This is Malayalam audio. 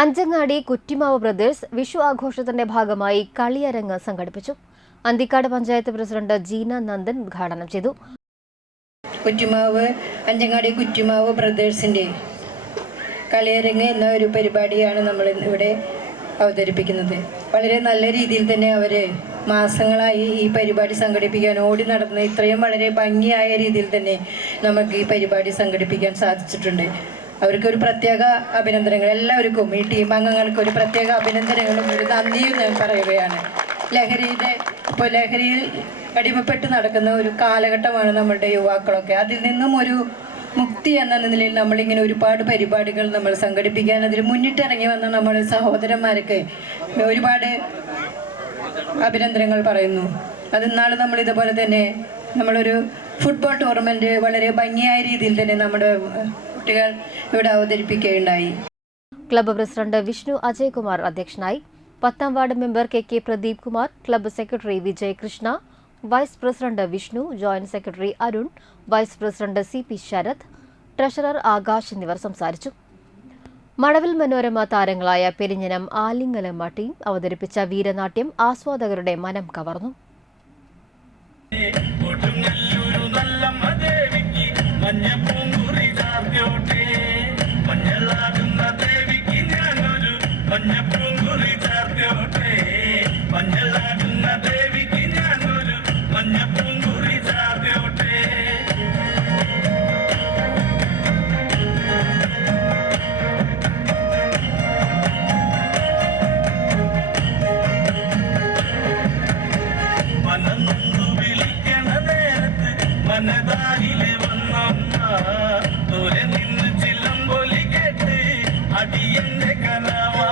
അഞ്ചങ്ങാടി കുറ്റിമാവ് ബ്രദേഴ്സ് വിഷു ആഘോഷത്തിന്റെ ഭാഗമായി കളിയരങ്ങ് സംഘടിപ്പിച്ചു. അന്തിക്കാട് പഞ്ചായത്ത് പ്രസിഡന്റ് ജീന നന്ദൻ ഉദ്ഘാടനം ചെയ്തു. അഞ്ചങ്ങാടി കുറ്റിമാവ് ബ്രദേഴ്സിന്റെ കളിയരങ്ങ് എന്ന ഒരു പരിപാടിയാണ് നമ്മൾ ഇവിടെ അവതരിപ്പിക്കുന്നത്. വളരെ നല്ല രീതിയിൽ തന്നെ അവര് മാസങ്ങളായി ഈ പരിപാടി സംഘടിപ്പിക്കാൻ ഓടി നടന്ന് ഇത്രയും വളരെ ഭംഗിയായ രീതിയിൽ തന്നെ നമുക്ക് ഈ പരിപാടി സംഘടിപ്പിക്കാൻ സാധിച്ചിട്ടുണ്ട്. അവർക്കൊരു പ്രത്യേക അഭിനന്ദനങ്ങൾ, എല്ലാവർക്കും ഈ ടീം അംഗങ്ങൾക്ക് ഒരു പ്രത്യേക അഭിനന്ദനങ്ങളും ഒരു നന്ദിയും ഞാൻ പറയുകയാണ്. ലഹരിയിൽ അടിമപ്പെട്ട് നടക്കുന്ന ഒരു കാലഘട്ടമാണ് നമ്മളുടെ യുവാക്കളൊക്കെ. അതിൽ നിന്നും ഒരു മുക്തി എന്ന നിലയിൽ നമ്മളിങ്ങനെ ഒരുപാട് പരിപാടികൾ നമ്മൾ സംഘടിപ്പിക്കാൻ അതിൽ മുന്നിട്ടിറങ്ങി വന്ന നമ്മുടെ സഹോദരന്മാർക്ക് ഒരുപാട് അഭിനന്ദനങ്ങൾ പറയുന്നു. അതിന്നാൾ നമ്മൾ ഇതുപോലെ തന്നെ നമ്മളൊരു ഫുട്ബോൾ ടൂർണമെന്റ് വളരെ ഭംഗിയായ രീതിയിൽ തന്നെ നമ്മുടെ കുട്ടികൾ ഇവിടെ അവതരിപ്പിക്കുകയുണ്ടായി. ക്ലബ്ബ് പ്രസിഡന്റ് വിഷ്ണു അജയ് കുമാർ അധ്യക്ഷനായി. 10ാം ward member K Pradeep Kumar, club secretary Vijay Krishna, vice president Vishnu, joint secretary Arun, vice president CP Sarath, treasurer Akash എന്നിവർ സംസാരിച്ചു. മഴവിൽ മനോരമ താരങ്ങളായ പെരിഞ്ഞനം ആലിങ്ങലമ്മ ടീം അവതരിപ്പിച്ച വീരനാട്യം ആസ്വാദകരുടെ മനം കവർന്നു. മനതാരിലെ വന്നമ്മ ദൂരെ നിന്ന് ചിലമ്പൊലി കേട്ട് അടിയന്റെ കനവാ